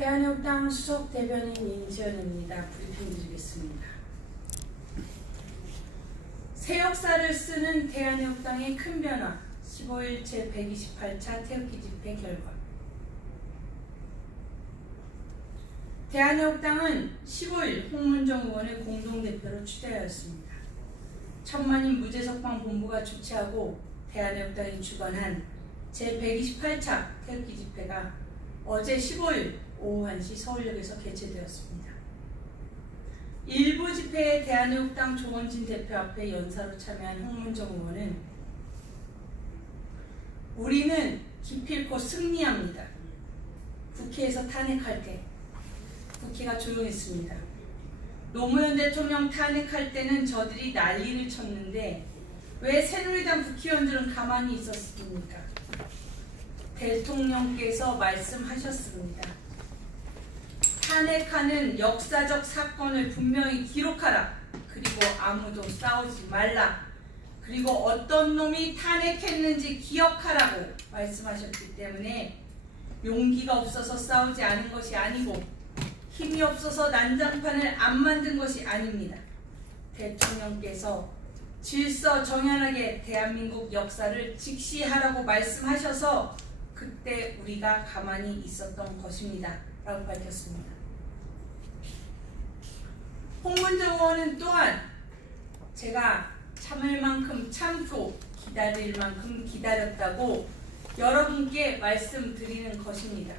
대한협당 수석 대변인 임지연입니다. 브리핑 드리겠습니다. 새 역사를 쓰는 대한협당의 큰 변화 15일 제128차 태극기 집회 결과. 대한협당은 15일 홍문정 의원을 공동대표로 추대하였습니다. 천만인 무죄석방 본부가 주최하고 대한협당이 주관한 제128차 태극기 집회가 어제 15일 오후 1시 서울역에서 개최되었습니다. 일부 집회에 대한협당 조원진 대표 앞에 연사로 참여한 홍문정 의원은 우리는 기필코 승리합니다. 국회에서 탄핵할 때 국회가 조용했습니다. 노무현 대통령 탄핵할 때는 저들이 난리를 쳤는데 왜 새누리당 국회의원들은 가만히 있었습니까? 대통령께서 말씀하셨습니다. 탄핵하는 역사적 사건을 분명히 기록하라. 그리고 아무도 싸우지 말라. 그리고 어떤 놈이 탄핵했는지 기억하라고 말씀하셨기 때문에 용기가 없어서 싸우지 않은 것이 아니고 힘이 없어서 난장판을 안 만든 것이 아닙니다. 대통령께서 질서 정연하게 대한민국 역사를 직시하라고 말씀하셔서 그때 우리가 가만히 있었던 것입니다. 라고 밝혔습니다. 홍문정 의원은 또한 제가 참을 만큼 참고 기다릴 만큼 기다렸다고 여러분께 말씀드리는 것입니다.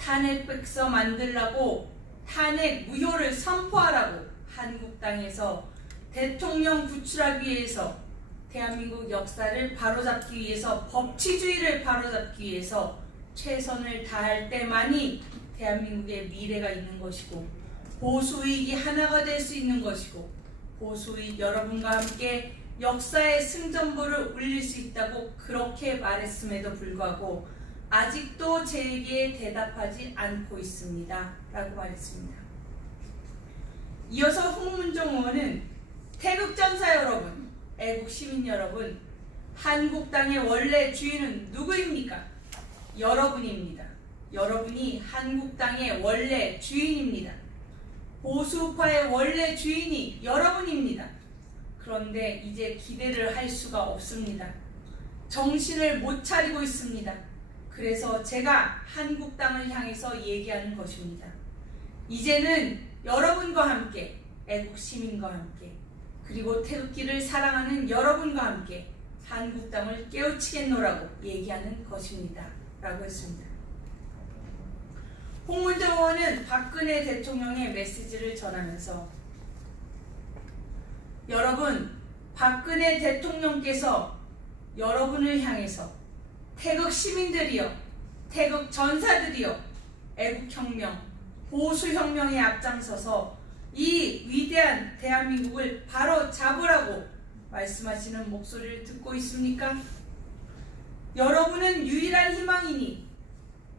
탄핵백서 만들라고 탄핵 무효를 선포하라고 한국당에서 대통령 구출하기 위해서 대한민국 역사를 바로잡기 위해서 법치주의를 바로잡기 위해서 최선을 다할 때만이 대한민국의 미래가 있는 것이고 보수의익이 하나가 될 수 있는 것이고 보수의익 여러분과 함께 역사의 승전보를 울릴 수 있다고 그렇게 말했음에도 불구하고 아직도 제게 대답하지 않고 있습니다. 라고 말했습니다. 이어서 홍문정 의원은 태극전사 여러분, 애국시민 여러분, 한국당의 원래 주인은 누구입니까? 여러분입니다. 여러분이 한국당의 원래 주인입니다. 보수파의 원래 주인이 여러분입니다. 그런데 이제 기대를 할 수가 없습니다. 정신을 못 차리고 있습니다. 그래서 제가 한국당을 향해서 얘기하는 것입니다. 이제는 여러분과 함께, 애국시민과 함께, 그리고 태극기를 사랑하는 여러분과 함께 한국당을 깨우치겠노라고 얘기하는 것입니다. 라고 했습니다. 홍문정 의원은 박근혜 대통령의 메시지를 전하면서 여러분, 박근혜 대통령께서 여러분을 향해서 태극 시민들이여, 태극 전사들이여, 애국혁명, 보수혁명에 앞장서서 이 위대한 대한민국을 바로 잡으라고 말씀하시는 목소리를 듣고 있습니까? 여러분은 유일한 희망이니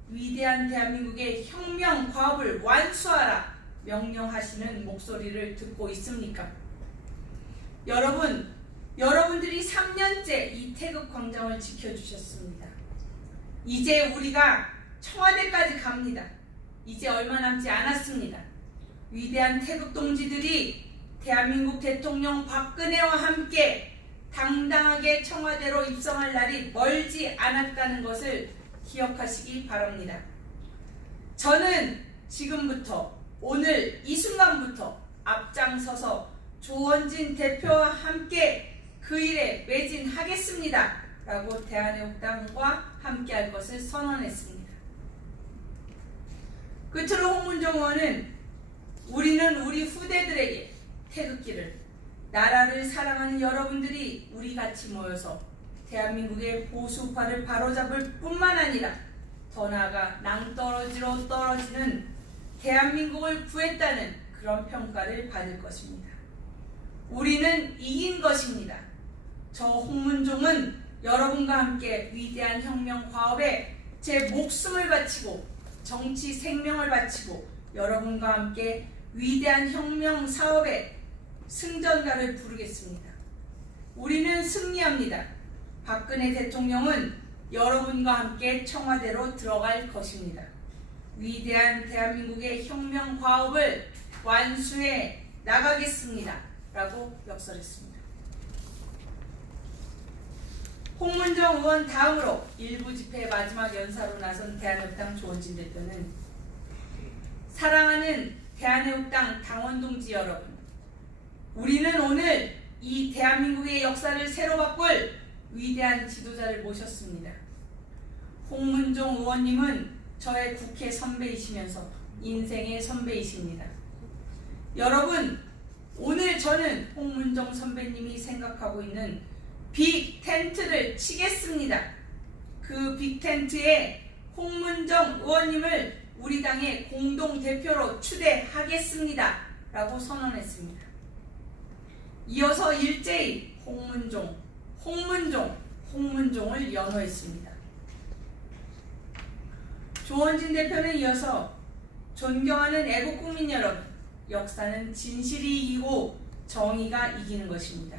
위대한 대한민국의 혁명 과업을 완수하라 명령하시는 목소리를 듣고 있습니까? 여러분들이 3년째 이 태극광장을 지켜주셨습니다. 이제 우리가 청와대까지 갑니다. 이제 얼마 남지 않았습니다. 위대한 태극동지들이 대한민국 대통령 박근혜와 함께 당당하게 청와대로 입성할 날이 멀지 않았다는 것을 기억하시기 바랍니다. 저는 지금부터 오늘 이 순간부터 앞장서서 조원진 대표와 함께 그 일에 매진하겠습니다. 라고 대한협당과 함께할 것을 선언했습니다. 끝으로 홍문정 의원은 우리는 우리 후대들에게 태극기를, 나라를 사랑하는 여러분들이 우리 같이 모여서 대한민국의 보수파를 바로잡을 뿐만 아니라 더 나아가 낭떠러지로 떨어지는 대한민국을 구했다는 그런 평가를 받을 것입니다. 우리는 이긴 것입니다. 저 홍문종은 여러분과 함께 위대한 혁명 과업에 제 목숨을 바치고 정치 생명을 바치고 여러분과 함께 위대한 혁명 사업에 승전가를 부르겠습니다. 우리는 승리합니다. 박근혜 대통령은 여러분과 함께 청와대로 들어갈 것입니다. 위대한 대한민국의 혁명 과업을 완수해 나가겠습니다. 라고 역설했습니다. 홍문종 의원 다음으로 일부 집회 마지막 연사로 나선 대한협당 조원진 대표는 사랑하는 대한애국당 당원 동지 여러분, 우리는 오늘 이 대한민국의 역사를 새로 바꿀 위대한 지도자를 모셨습니다. 홍문종 의원님은 저의 국회 선배이시면서 인생의 선배이십니다. 여러분, 오늘 저는 홍문종 선배님이 생각하고 있는 빅 텐트를 치겠습니다. 그 빅 텐트에 홍문종 의원님을 우리 당의 공동대표로 추대하겠습니다. 라고 선언했습니다. 이어서 일제히 홍문종을 연호했습니다. 조원진 대표는 이어서 존경하는 애국국민 여러분, 역사는 진실이 이기고 정의가 이기는 것입니다.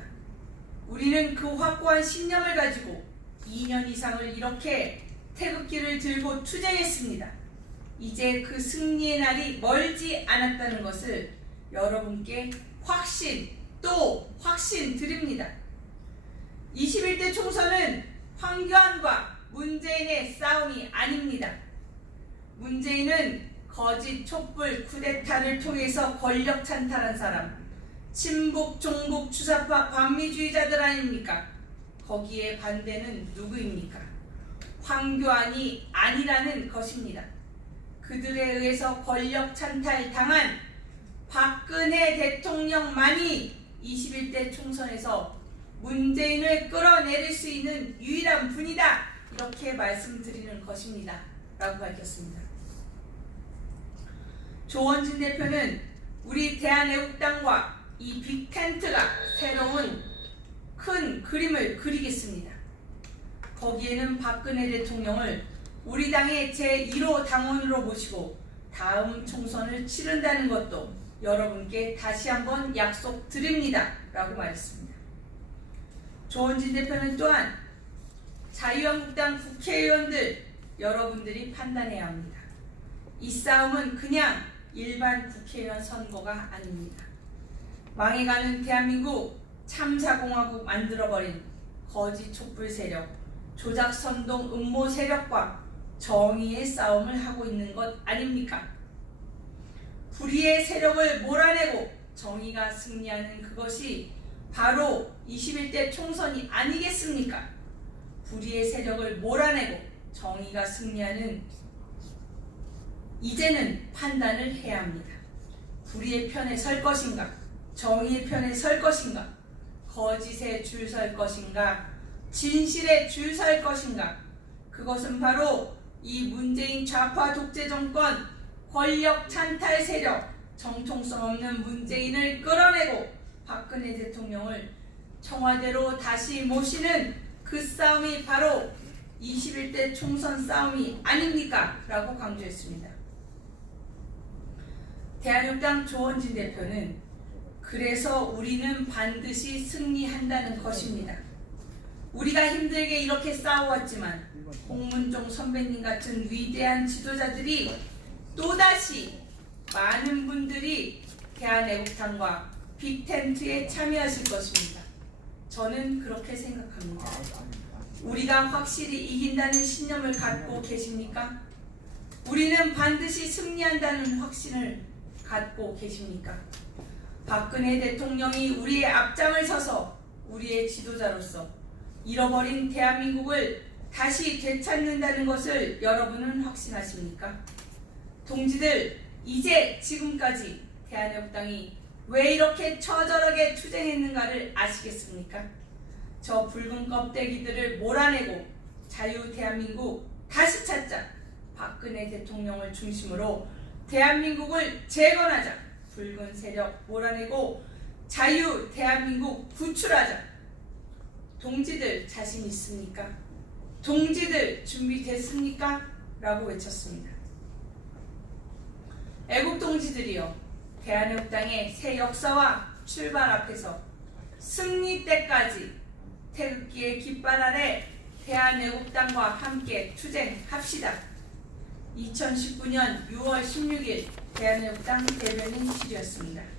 우리는 그 확고한 신념을 가지고 2년 이상을 이렇게 태극기를 들고 투쟁했습니다. 이제 그 승리의 날이 멀지 않았다는 것을 여러분께 확신 드립니다. 21대 총선은 황교안과 문재인의 싸움이 아닙니다. 문재인은 거짓 촛불 쿠데타를 통해서 권력 찬탈한 사람, 친북, 종북, 주사파, 반미주의자들 아닙니까? 거기에 반대는 누구입니까? 황교안이 아니라는 것입니다. 그들에 의해서 권력 찬탈 당한 박근혜 대통령만이 21대 총선에서 문재인을 끌어내릴 수 있는 유일한 분이다. 이렇게 말씀드리는 것입니다. 라고 밝혔습니다. 조원진 대표는 우리 대한애국당과 이 빅텐트가 새로운 큰 그림을 그리겠습니다. 거기에는 박근혜 대통령을 우리 당의 제1호 당원으로 모시고 다음 총선을 치른다는 것도 여러분께 다시 한번 약속드립니다. 라고 말했습니다. 조원진 대표는 또한 자유한국당 국회의원들 여러분들이 판단해야 합니다. 이 싸움은 그냥 일반 국회의원 선거가 아닙니다. 망해가는 대한민국 참사공화국 만들어버린 거짓 촛불 세력, 조작선동 음모 세력과 정의의 싸움을 하고 있는 것 아닙니까? 불의의 세력을 몰아내고 정의가 승리하는 그것이 바로 21대 총선이 아니겠습니까? 불의의 세력을 몰아내고 정의가 승리하는 이제는 판단을 해야 합니다. 불의의 편에 설 것인가? 정의의 편에 설 것인가? 거짓에 줄 설 것인가? 진실에 줄 설 것인가? 그것은 바로 이 문재인 좌파 독재 정권 권력 찬탈 세력, 정통성 없는 문재인을 끌어내고 박근혜 대통령을 청와대로 다시 모시는 그 싸움이 바로 21대 총선 싸움이 아닙니까? 라고 강조했습니다. 대한협당 조원진 대표는 그래서 우리는 반드시 승리한다는 것입니다. 우리가 힘들게 이렇게 싸워왔지만 홍문종 선배님 같은 위대한 지도자들이 또다시 많은 분들이 대한애국당과 빅텐트에 참여하실 것입니다. 저는 그렇게 생각합니다. 우리가 확실히 이긴다는 신념을 갖고 계십니까? 우리는 반드시 승리한다는 확신을 갖고 계십니까? 박근혜 대통령이 우리의 앞장을 서서 우리의 지도자로서 잃어버린 대한민국을 다시 되찾는다는 것을 여러분은 확신하십니까? 동지들, 이제 지금까지 대한협당이 왜 이렇게 처절하게 투쟁했는가를 아시겠습니까? 저 붉은 껍데기들을 몰아내고 자유 대한민국 다시 찾자. 박근혜 대통령을 중심으로 대한민국을 재건하자. 붉은 세력 몰아내고 자유 대한민국 구출하자. 동지들 자신 있습니까? 동지들 준비됐습니까? 라고 외쳤습니다. 애국 동지들이여, 대한협당의 새 역사와 출발 앞에서 승리 때까지 태극기의 깃발 아래 대한애국당과 함께 투쟁합시다. 2019년 6월 16일 대한민국당 대변인 7이었습니다.